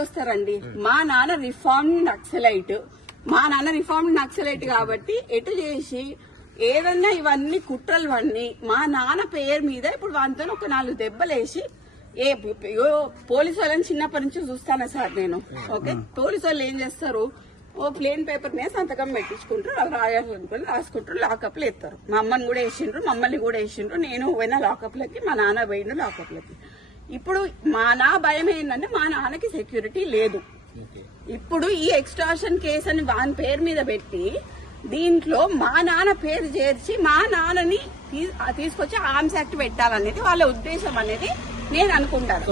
తీసుకొస్తారండి. మా నాన్న రిఫార్మ్ నక్సలైట్. మా నాన్న రిఫార్మ్ నక్సలైట్ కాబట్టి ఎటు చేసి ఏదన్నా ఇవన్నీ కుట్రలు అన్నీ మా నాన్న పేరు మీద ఇప్పుడు వాటితో ఒక నాలుగు దెబ్బలేసి ఏ పోలీసు వాళ్ళని చిన్నప్పటి నుంచి చూస్తాను సార్ నేను. ఓకే? పోలీసు వాళ్ళు ఏం చేస్తారు? ఓ ప్లేన్ పేపర్ మీద సంతకం పెట్టించుకుంటారు రాయాలనుకుని రాసుకుంటారు లాకప్లు ఎత్తారు. మా అమ్మని కూడా వేసిండ్రు మమ్మల్ని కూడా వేసిండ్రు. నేను పోయినా లాకప్లకి మా నాన్న పోయిండు లాకప్లకి. ఇప్పుడు మా నా భయం ఏంటంటే మా నాన్నకి సెక్యూరిటీ లేదు. ఇప్పుడు ఈ ఎక్స్ట్రాషన్ కేసు అని వాని పేరు మీద పెట్టి దీంట్లో మా నాన్న పేరు చేర్చి మా నాన్నని తీసుకొచ్చి ఆర్మ్స్ యాక్ట్ పెట్టాలనేది వాళ్ళ ఉద్దేశం అనేది నేను అనుకుంటాను.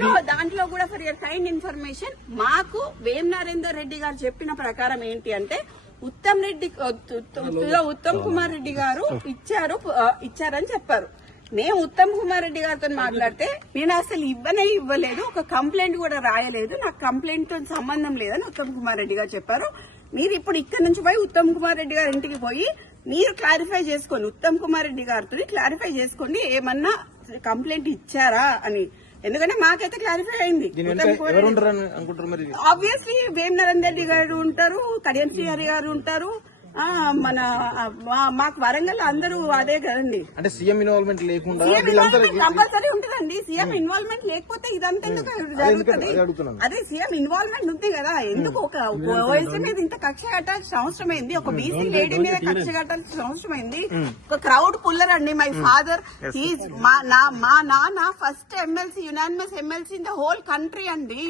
దాంట్లో దాంట్లో కూడా ఫర్ యర్ కైండ్ ఇన్ఫర్మేషన్ మాకు వేం నరేందర్ రెడ్డి గారు చెప్పిన ప్రకారం ఏంటి అంటే ఉత్తమ్ రెడ్డి ఉత్- ఉత్- ఉత్తమ్ కుమార్ రెడ్డి గారు ఇచ్చారు ఇచ్చారని చెప్పారు. మేము ఉత్తమ్ కుమార్ రెడ్డి గారితో మాట్లాడితే నేను అసలు ఇవ్వనే ఇవ్వలేదు ఒక కంప్లైంట్ కూడా రాయలేదు నాకు కంప్లైంట్తో సంబంధం లేదని ఉత్తమ్ కుమార్ రెడ్డి గారు చెప్పారు. మీరు ఇప్పుడు ఇక్కడ నుంచి పోయి ఉత్తమ్ కుమార్ రెడ్డి గారి ఇంటికి పోయి మీరు క్లారిఫై చేసుకోండి ఉత్తమ్ కుమార్ రెడ్డి గారితో క్లారిఫై చేసుకోండి ఏమన్నా కంప్లైంట్ ఇచ్చారా అని. ఎందుకంటే మాకైతే క్లారిఫై అయింది ఆబ్వియస్లీ వేం నరేందర్ రెడ్డి గారు ఉంటారు కడియం శ్రీహరి గారు ఉంటారు మన మాకు వరంగల్ అందరూ అదే కదండి. అంటే సీఎం ఇన్వాల్వ్మెంట్ లేకుండా కంపల్సరీ ఉంటుందండి. సీఎం ఇన్వాల్వ్మెంట్ లేకపోతే ఇదంతా జరుగుతుంది? అదే సీఎం ఇన్వాల్వ్మెంట్ ఉంది కదా. ఎందుకు ఒక ఓఎస్సీ మీద ఇంత కక్ష కట్టాల్సిన అవసరం ఏంది? ఒక బీసీ లేడీ మీద కక్ష కట్టాల్సిన అవసరం ఏంది? ఒక క్రౌడ్ పుల్లర్ అండి మై ఫాదర్ హీస్ మా నా మా నాన్న first MLC unanimous MLC in the whole country అండి.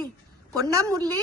కొండ మురళి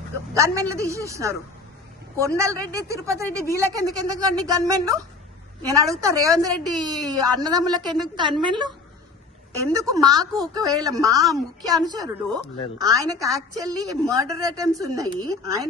గన్మెన్లు తీసేసినారు. కొండల రెడ్డి తిరుపతి రెడ్డి వీళ్ళకి ఎందుకు ఎందుకు అండి గన్మెన్లు? నేను అడుగుతా రేవంత్ రెడ్డి అన్నదమ్ములకు ఎందుకు గన్మెన్లు? ఎందుకు మాకు ఒకవేళ మా ముఖ్య అనుచరుడు ఆయనకు యాక్చువల్లీ మర్డర్ అటెంప్ట్స్ ఉన్నాయి. ఆయన